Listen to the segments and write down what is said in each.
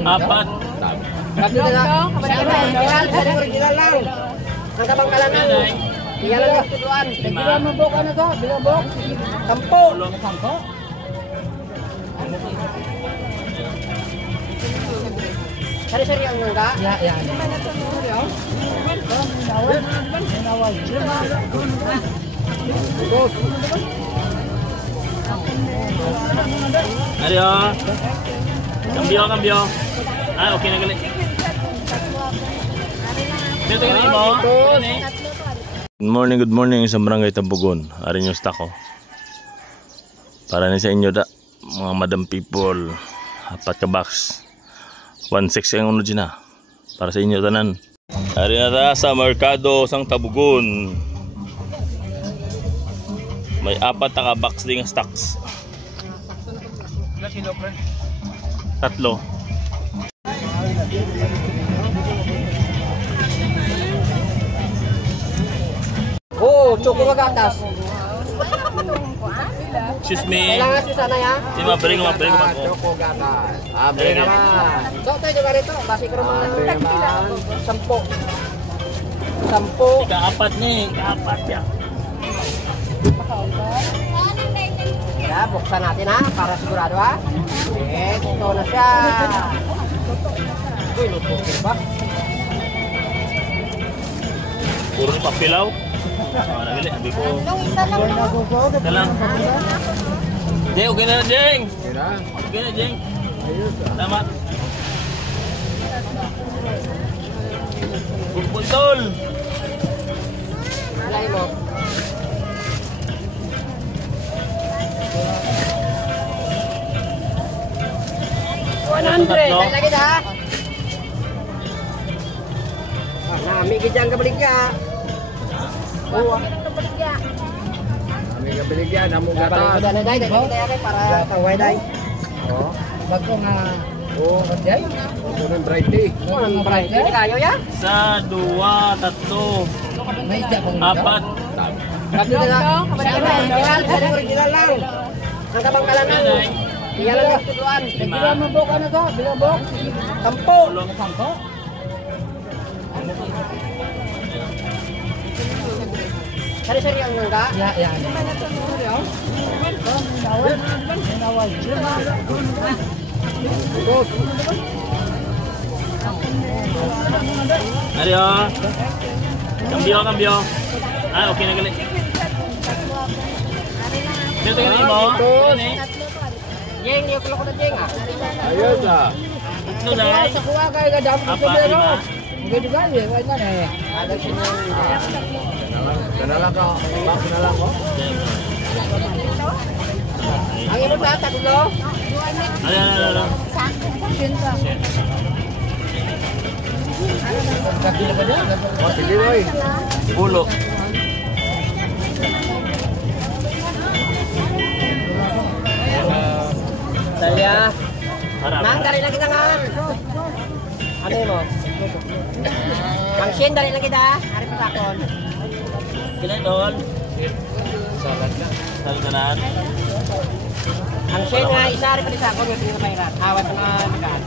Apat. Tatlo na lang. Original lang. Ang kabangkalangan. Iyan lang tutuan. Bilang mabok ano to? Bilang mabok? 10. Sampo? Sari-sari ang nangga. Ya. Ayo. Cambio. Ah, okay na gali. Dito ka na mo. Good morning sa Barangay Tampugon. Ari yung stock ko. Para ni sa inyo da, mga madam people. Apat ka box. 1.6 ang uno dyan ha. Para sa inyo tanan. Ari na ta sa Merkado sang Tampugon. May apat ka box ding stocks. Tatlo. Oh, choco magatas. Excuse me. Kailangan si sana ya. Si mabring. Choco gatas. Abre naman. So, tayo juga rito. Basi ko naman. 10. Ika-apat ni. Ika-apat ya. Ya, buksan natin ha. Para sigurado ha. Ito na siya. Uy, luto ba? Puro papilaw. Nagali, sabi ko. Dalang. Jeng, okay na Jeng. Okay na Jeng. Salamat. Bukbutol. Malay mo. Lagi dah. Nah, ambil gejang ke beligya. Oh, ambil ke beligya, namun gatas. Para kawai dai. Oh, Bago nga. oh, Jay? kunang bright day. Kunang bright day kayo ya? Sa, dua, tatlo, May isda pang apat. Tatlo na lang. Original lang. Ang kabangkalangan. Iyan lang tutuan. Bilang mabok ano to? Bilang mabok? 10. Sampo? Sari-sari ang nangga. Ya. Ayo. Cambio. Ah, okay na gali. Dito ka na mo. Jeng, niyo ko na jeng ah. Ayos ah. Tatlo na. Sa kuha kayo ka dapat Apat, sa biro. lima. Hindi juga ya, wala na eh. Ada sini. Kanala ka. Box na lang ko. Ang imo ba tatlo? Ano. Kapila ba dyan? Oh, sige boy. Pulo. Saya. Harap. Nang dari lang kita nga. Ano mo? Ang Shen dari lang kita. Ari pa sakon. Kailan doon? Salad na. Salganan. Ang Shen nga isa ari pa di sakon yung pinapairat. Awat na magaan.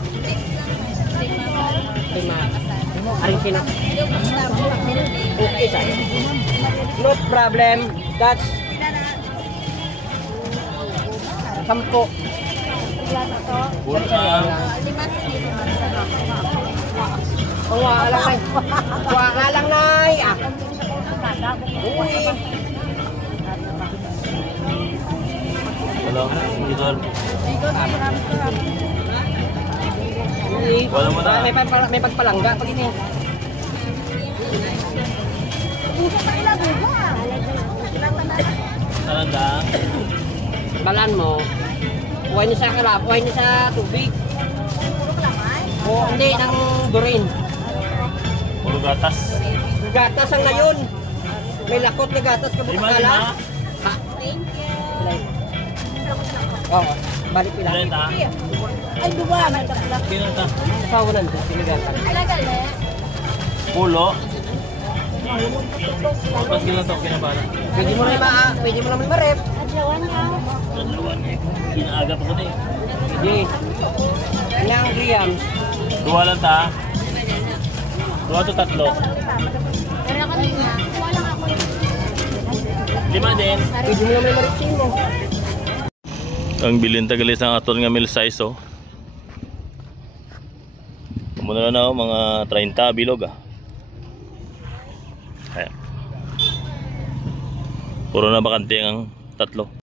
5. Ari Shen. Okay saya. No problem. That's 10. Pulo na. Wala lang nay. Ah. Uy. Wala. Dito. Wala mo na. May pagpalangga pag ini. Talaga. Balan mo. Buhay niya sa kalap, buhay niya sa tubig. O hindi, ng durin. Puro gatas. Gatas ang ngayon. May lakot na gatas ka Lima. bukakala. Ha? Oo, balik pila. Ilan ta? Ay, duwa, may kapila. Kailan ta? Sawanan ko, sinigatan. Pulo. Ba't kailan to? Kinabara? Pwede mo naman ma-rep. Adyawan niya. Dalawan eh. Kinaaga pa ko na eh. Sige. Ilang grams? Dua lang ta. Dua to tatlo. Lima din. Pwede mo naman maritin mo. Ang bilin tagalis ng aton nga mil size oh. Muna na mga 30 bilog ah. Ayan. Puro na bakante ang tatlo.